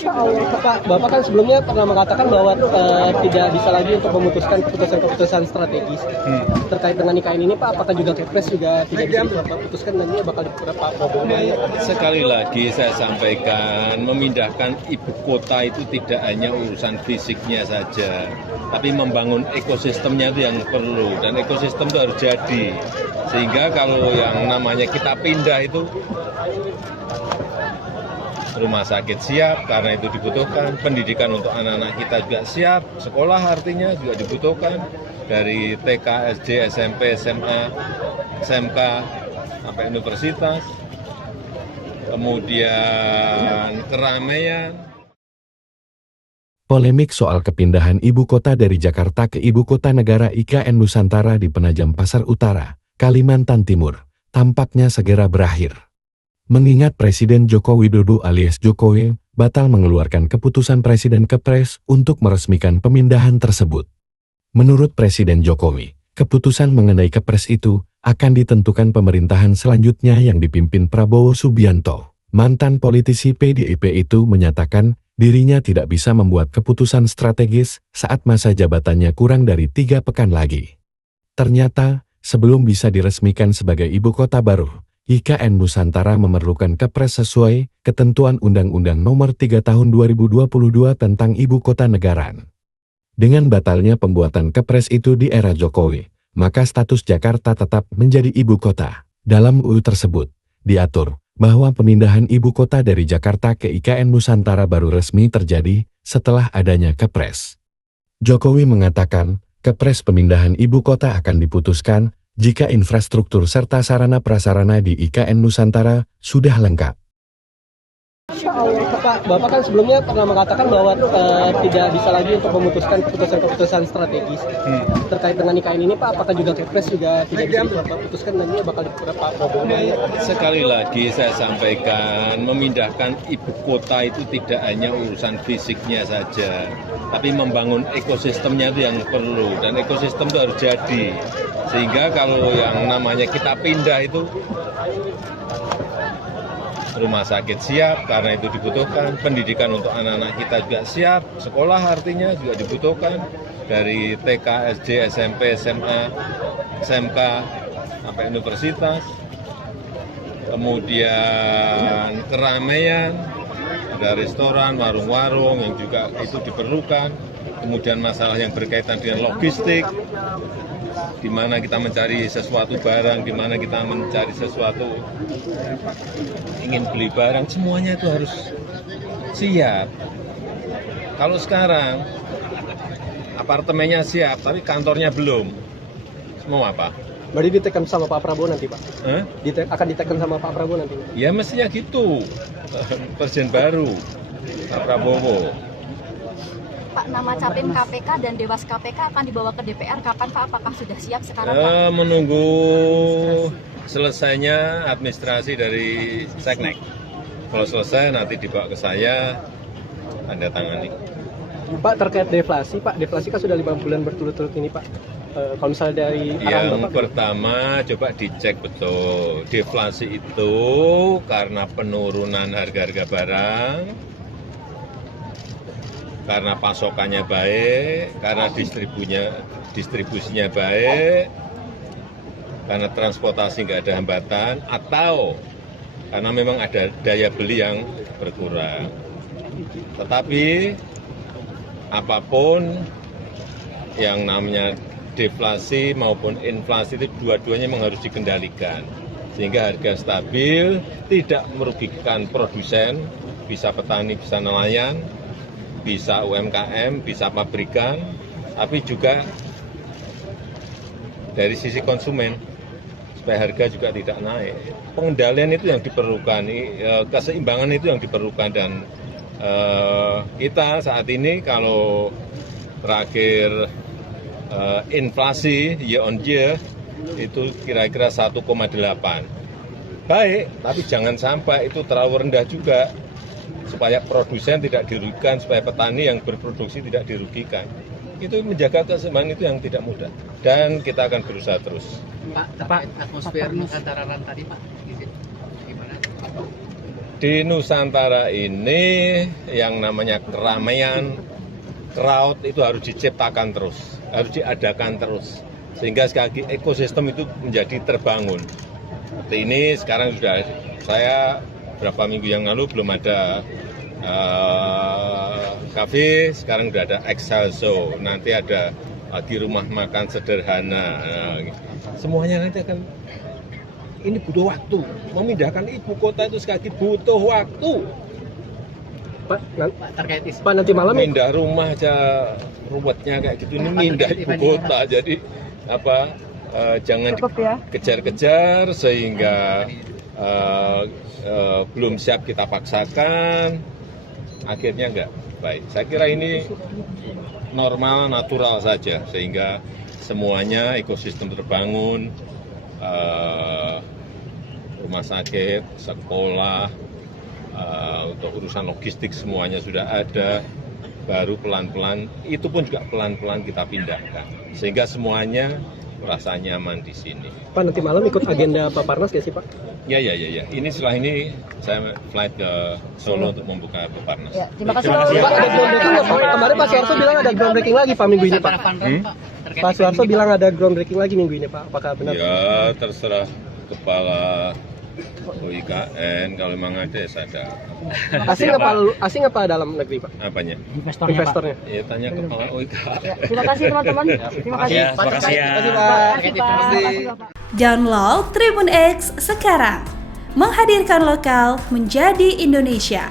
Pak, Bapak kan sebelumnya pernah mengatakan bahwa tidak bisa lagi untuk memutuskan keputusan-keputusan strategis terkait dengan IKN ini, Pak. Apakah juga Kepres juga tidak bisa diputuskan dan ini bakal diputuskan Pak Prabowo? Sekali lagi saya sampaikan, memindahkan ibu kota itu tidak hanya urusan fisiknya saja, tapi membangun ekosistemnya itu yang perlu, dan ekosistem itu harus jadi. Sehingga kalau yang namanya kita pindah itu, rumah sakit siap karena itu dibutuhkan, pendidikan untuk anak-anak kita juga siap, sekolah artinya juga dibutuhkan, dari TK, SD, SMP, SMA, SMK, sampai universitas, kemudian keramaian. Polemik soal kepindahan ibu kota dari Jakarta ke ibu kota negara IKN Nusantara di Penajam Pasar Utara, Kalimantan Timur, tampaknya segera berakhir. Mengingat Presiden Joko Widodo alias Jokowi batal mengeluarkan keputusan Presiden Kepres untuk meresmikan pemindahan tersebut. Menurut Presiden Jokowi, keputusan mengenai Kepres itu akan ditentukan pemerintahan selanjutnya yang dipimpin Prabowo Subianto. Mantan politisi PDIP itu menyatakan dirinya tidak bisa membuat keputusan strategis saat masa jabatannya kurang dari 3 pekan lagi. Ternyata, sebelum bisa diresmikan sebagai ibu kota baru, IKN Nusantara memerlukan Kepres sesuai ketentuan Undang-Undang Nomor 3 Tahun 2022 tentang Ibu Kota Negaraan. Dengan batalnya pembuatan Kepres itu di era Jokowi, maka status Jakarta tetap menjadi ibu kota. Dalam UU tersebut, diatur bahwa pemindahan ibu kota dari Jakarta ke IKN Nusantara baru resmi terjadi setelah adanya Kepres. Jokowi mengatakan, Kepres pemindahan ibu kota akan diputuskan jika infrastruktur serta sarana prasarana di IKN Nusantara sudah lengkap. Pak, Bapak kan sebelumnya pernah mengatakan bahwa tidak bisa lagi untuk memutuskan keputusan-keputusan strategis terkait dengan IKN ini, Pak. Apakah juga Kepres juga tidak bisa diputuskan dan ini bakal diputuskan Pak Prabowo? Sekali lagi saya sampaikan, memindahkan ibu kota itu tidak hanya urusan fisiknya saja, tapi membangun ekosistemnya itu yang perlu, dan ekosistem itu harus jadi. Sehingga kalau yang namanya kita pindah itu, rumah sakit siap karena itu dibutuhkan, pendidikan untuk anak-anak kita juga siap, sekolah artinya juga dibutuhkan, dari TK, SD, SMP, SMA, SMK, sampai universitas, kemudian keramaian, ada restoran, warung-warung yang juga itu diperlukan, kemudian masalah yang berkaitan dengan logistik, di mana kita mencari sesuatu barang, di mana kita mencari sesuatu, ingin beli barang, semuanya itu harus siap. Kalau sekarang, apartemennya siap, tapi kantornya belum, mau apa? Berarti ditekan sama Pak Prabowo nanti, Pak? Akan ditekan sama Pak Prabowo nanti? Ya mestinya gitu, Presiden baru, Pak Prabowo. Pak, nama Capim KPK dan Dewas KPK akan dibawa ke DPR kapan, Pak? Apakah sudah siap sekarang, Pak? Menunggu selesainya administrasi dari Seknek. Kalau selesai nanti dibawa ke saya, tanda tangani. Pak, terkait deflasi, Pak, deflasi kan sudah 5 bulan berturut-turut ini, Pak. Kalau misalnya dari yang pertama, coba dicek betul. Deflasi itu karena penurunan harga-harga barang, karena pasokannya baik, karena distribusinya baik, karena transportasi nggak ada hambatan, atau karena memang ada daya beli yang berkurang. Tetapi apapun yang namanya deflasi maupun inflasi itu dua-duanya memang harus dikendalikan. Sehingga harga stabil, tidak merugikan produsen, bisa petani, bisa nelayan, bisa UMKM, bisa pabrikan, tapi juga dari sisi konsumen, supaya harga juga tidak naik. Pengendalian itu yang diperlukan, keseimbangan itu yang diperlukan, dan kita saat ini kalau terakhir inflasi year on year itu kira-kira 1,8. Baik, tapi jangan sampai itu terlalu rendah juga, supaya produsen tidak dirugikan, supaya petani yang berproduksi tidak dirugikan. Itu menjaga keseimbangan itu yang tidak mudah, dan kita akan berusaha terus. Pak, atmosfer antara tadi, Pak, gimana? Di Nusantara ini yang namanya keramaian, crowd itu harus diciptakan terus, harus diadakan terus. Sehingga sekali lagi ekosistem itu menjadi terbangun. Seperti ini sekarang sudah, saya berapa minggu yang lalu belum ada kafe, sekarang sudah ada Excelso, nanti ada lagi rumah makan sederhana. Semuanya nanti akan, ini butuh waktu. Memindahkan ibu kota itu sekali lagi butuh waktu. Pak, terkait isu Pak nanti malam Pindah rumah aja ruwetnya kayak gitu, ini pindah ibu kota. Jadi apa, jangan dikejar-kejar sehingga belum siap kita paksakan, akhirnya enggak baik. Saya kira ini normal, natural saja, sehingga semuanya ekosistem terbangun, rumah sakit, sekolah, untuk urusan logistik semuanya sudah ada, baru pelan-pelan, itu pun juga pelan-pelan kita pindahkan, sehingga semuanya merasa nyaman di sini. Pak nanti malam ikut agenda Paparnas nggak sih Pak? Ya. Ini setelah ini saya flight ke Solo untuk membuka Paparnas. Ya, terima kasih. Pak, ada groundbreaking nggak Pak? Kemarin Pak Suharto bilang ada groundbreaking lagi Pak minggu ini Pak. Pak Suharto bilang ada groundbreaking lagi minggu ini Pak. Apakah benar? Ya, terserah kepala UIKN, kalau memang ada ya sadar. Asing apa dalam negeri Pak? Apanya? Investornya. Ya tanya kepala UIKN. Terima kasih teman-teman. Terima kasih. Terima kasih Pak. Download Tribun X sekarang. Menghadirkan lokal menjadi Indonesia.